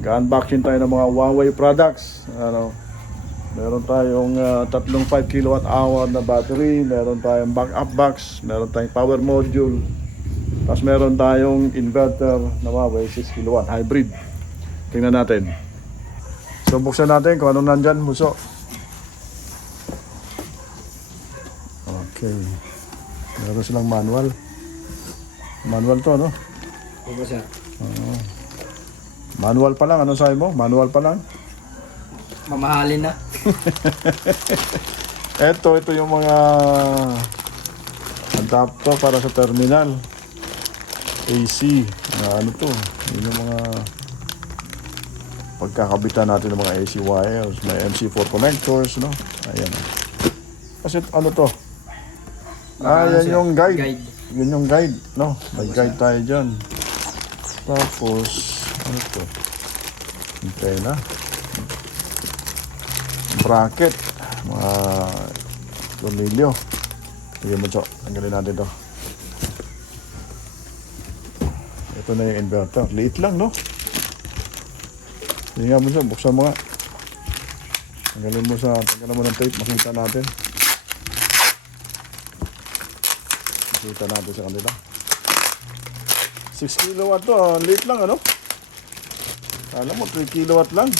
Mag-unboxing tayo ng mga Huawei products. Meron tayong tatlong 5 kWh na battery, meron tayong backup box, meron tayong power module, tapos meron tayong inverter na Huawei 6 kW hybrid. Tingnan natin. So buksan natin kung ano nandyan, Muso. Okay. Meron silang manual. Manual to, no? Opo, sir. Manual pa lang, ano sabi mo? Manual pa lang? Mamahalin na. Ito yung mga adapter para sa terminal AC na ano to, yun yung mga pagkakabitan natin ng mga AC wires, may MC4 connectors, no? Ayan. Kasi ano to? Yan yung guide. Yun yung guide, no? May guide tayo dyan. Tapos ano to? Hintay na. Bracket, mga tornilyo. Sige mo, Chok, tanggalin natin to. Ito na yung inverter. Liit lang, no? Sige nga mo, Chok, buksan mo nga. Tanggalin mo ng tape, makita natin. Makita natin sa kanila. 6 kW to, liit lang, ano? Alam mo, 3 kW lang.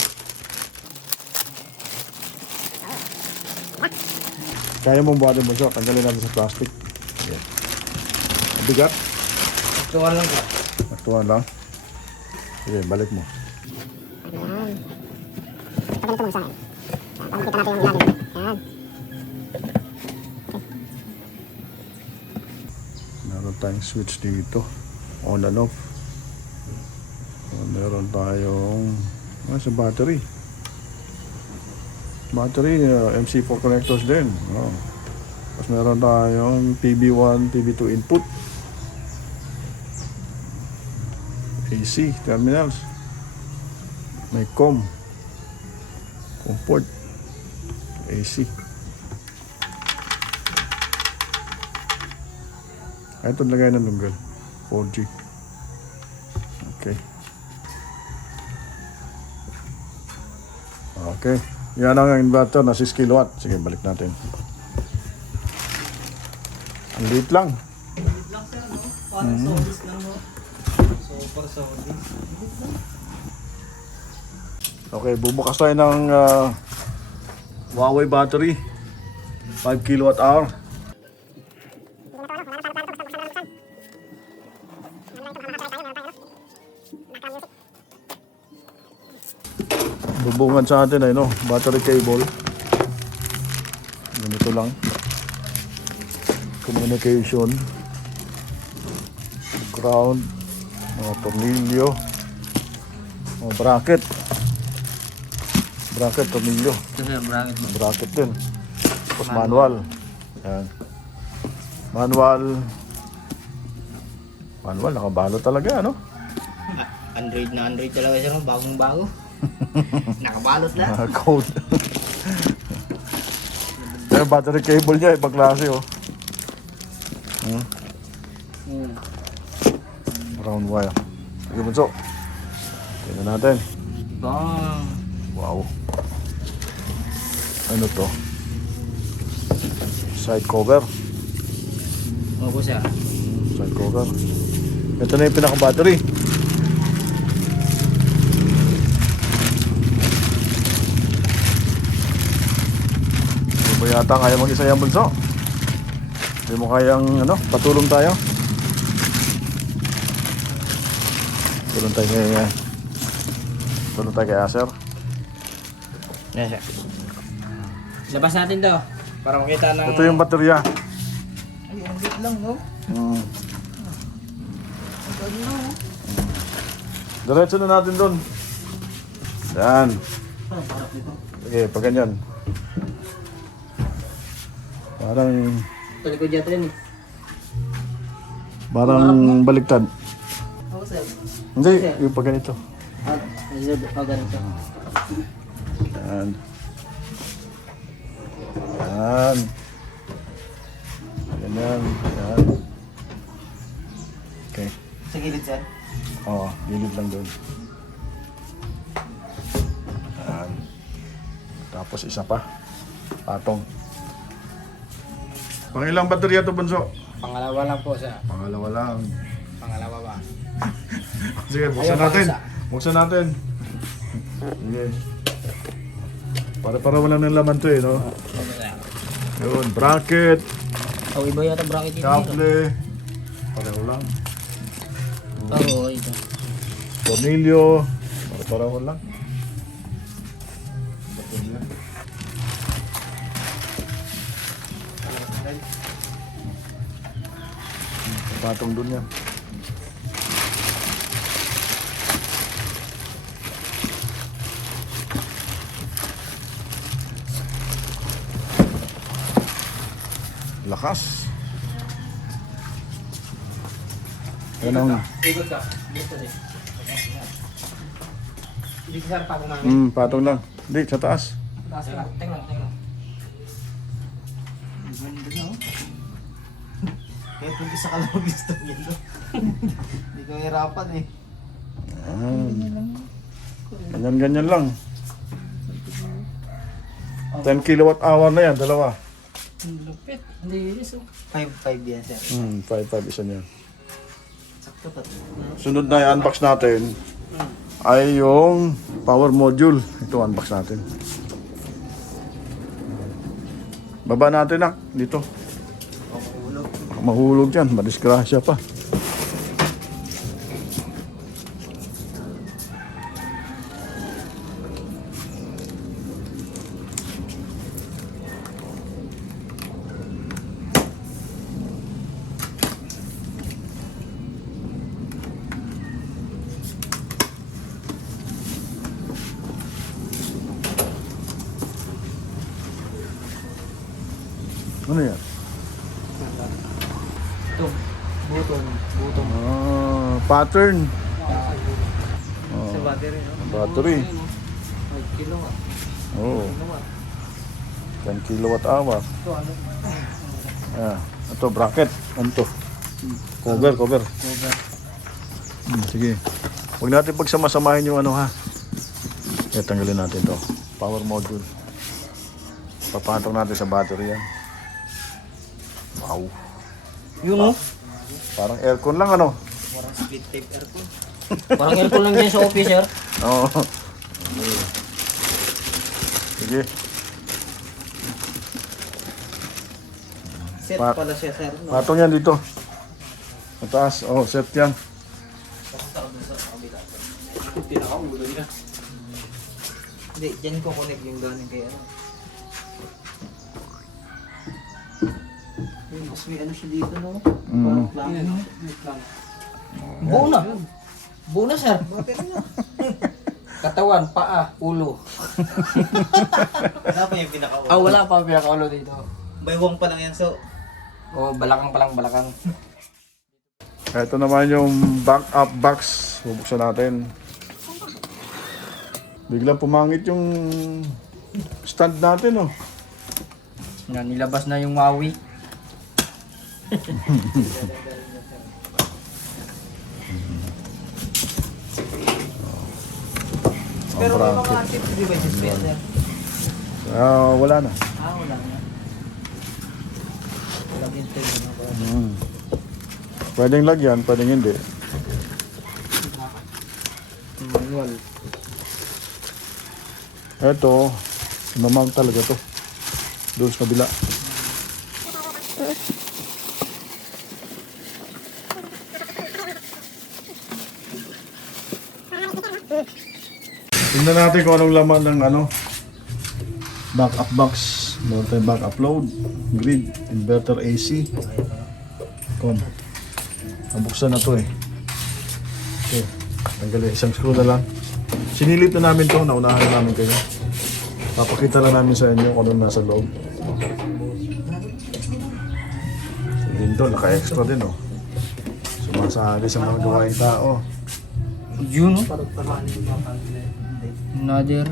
Kaya mong buhatin mo siya, tanggalin natin sa plastic. Okay. Bigat? Aktuhan lang po. Aktuhan lang? Sige, balik mo. Ayan. Ito ganito mo sa akin. Para makita natin yung ilalim. Ayan. Meron tayong switch dito. On and off. Meron tayong sa battery. Battery, MC4 connectors din. Tapos meron tayong PB1, PB2 input. AC terminals. May COM port. AC. Ito lagay ng dongle. 4G. Okay. Okay. Yan ang inverter na 6 kW. Sige, balik natin. Ang liit lang. Liit lang, sir, no? Parang solis lang, no? Super solis. Okay, bubukas tayo ng Huawei battery. 5 kWh. Bubungan sa atin ay battery cable. Ganito lang. Communication. Ground. Mga tornilyo. Mga bracket. Bracket, tornilyo. Ito, sir, bracket mo. Bracket din. Tapos manual. Yan. Manual. Manual, nakabalo talaga, ano? Android na Android talaga, sir, bagong bago. Nakabalot na. Code. Yung battery cable niya, ibang klase, oh. Round wire. Sige, Bunso. Tingnan natin. Bang. Wow. Ano to? Side cover. Opo, sir. Side cover. Ito na yung pinaka-battery. Hindi mo yata kaya mag-isa yung Bunso. Hindi mo kayang, patulong tayo. Tulong tayo kay Acer. Yes, sir. Labas natin to. Para makita ng... Ito yung baterya. Ay, ang liit lang, no? Diretso na natin doon. Yan. Sige, pag ganyan. Parang Talikod yata yun, eh. Parang baliktad. Ako, sir. Hindi, yung pag ganito. Ganito. Yan. Yan. Ganyan. Yan. Okay. Sa gilid, sir. Oo, gilid lang doon. Yan. Tapos isa pa. Patong. Pangilang baterya to, Bunso? Pangalawa lang po, sir. Pangalawa lang. Pangalawa ba? Sige, buksan Ayaw, natin. isa. Buksan natin. Sige. Para wala ng laman to eh, no? Yun, bracket, Oh, iba yata bracket yun. kable. Pareho lang. Oo, ito. Tornilyo. Pareho lang. Patong dun yan. Lakas. Yan ang... Ikot ka. Dito din. Hindi sir, patong namin. patong lang. Hindi, sa taas. Taas lang. Tingnan. Ganda na, oh. Kaya kung isa ka lang gusto niya, no? Hindi ko hirapan eh. Ganyan lang. 10 kilowatt hour na yan, dalawa. Lupit. Linis, oh. 5.5 yan, sir. 5.5 isa niya. Sakto pa. Sunod na i-unbox natin ay yung power module. Ito, unbox natin. Baba natin na, dito. Baka mahulog dyan, madisgrasya pa. Ano yan? Ito. Butong. Pattern. Sa battery, no? Battery. 5 kilo, ah. Oh, Kilowatt. 10 kilowatt hour. Ito, ano? Ito, bracket. Ano to? Cover. Cover. Sige. Huwag natin pagsamasamahin yung ano ha. Kaya tanggalin natin to. Power module. Papatong natin sa battery yan. Wow. Yun, oh. Parang aircon lang ano. Parang split tape aircon. Parang aircon lang din sa office, sir. Oo. Sige. Set Pa- pala siya, sir. No? Patong yan dito. Mataas. Oh, set yan. Pinakaulo niya. Hindi, dyan ko connect yung galing kay ano. Mas may ano siya dito, no? Parang plano. May plano. Buo na. Buo na, sir. Katawan, paa, ulo. Wala pa yung pinakaulo. Wala pa pinakaulo dito. Baywang pa lang yan, so. Balakang pa lang, balakang. Ito naman yung backup box. Bubuksan natin. Biglang pumangit yung stand natin, oh. Yan, nilabas na yung Maui. Pero may mga tip devices pa yan, sir. Wala na. Wala na. Wala din tayo. Pwedeng lagyan, pwedeng hindi. Manual. Ito, mamang talaga to. Doon sa kabila. Tingnan natin kung anong laman ng ano. Backup box. Meron tayong backup load. Grid. Inverter AC. Kom. Nabuksan na to eh. Okay. Tanggalin. Isang screw na lang. Sinilip na namin to. Naunahan na namin kayo. Papakita lang namin sa inyo kung ano nasa loob. So din to. Naka-extra din oh. Sumasali sa mga gawaing tao. Yun, no? Another.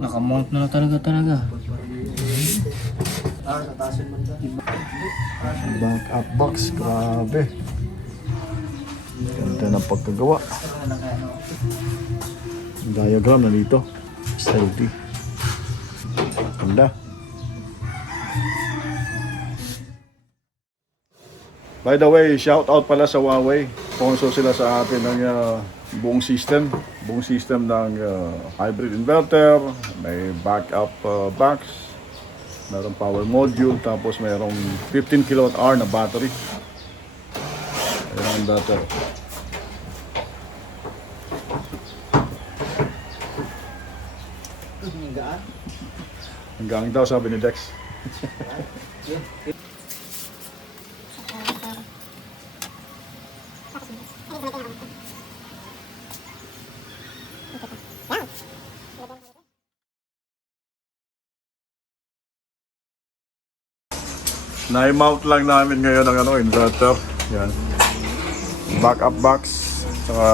Nakamount na talaga. Natasin mo na. Backup box, grabe. Ganda ng pagkagawa. Diagram na dito. SLT. Ganda. By the way, shout out pala sa Huawei. Sponsor sila sa atin ng buong system. Buong system ng hybrid inverter, may backup box, mayroong power module, tapos mayroong 15 kWh na battery. Ayan ang battery. Hanggang daw sabi ni Dex. Na-mount lang namin ngayon ang inverter. Yan. Backup box. Saka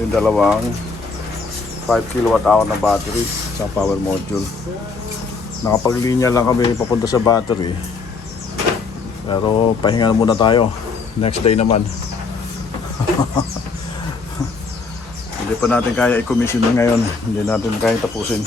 yung dalawang 5 kWh na battery sa power module. Nakapaglinya lang kami papunta sa battery. Pero pahinga muna tayo. Next day naman. Hindi pa natin kaya i-commission na ngayon. Hindi natin kaya tapusin.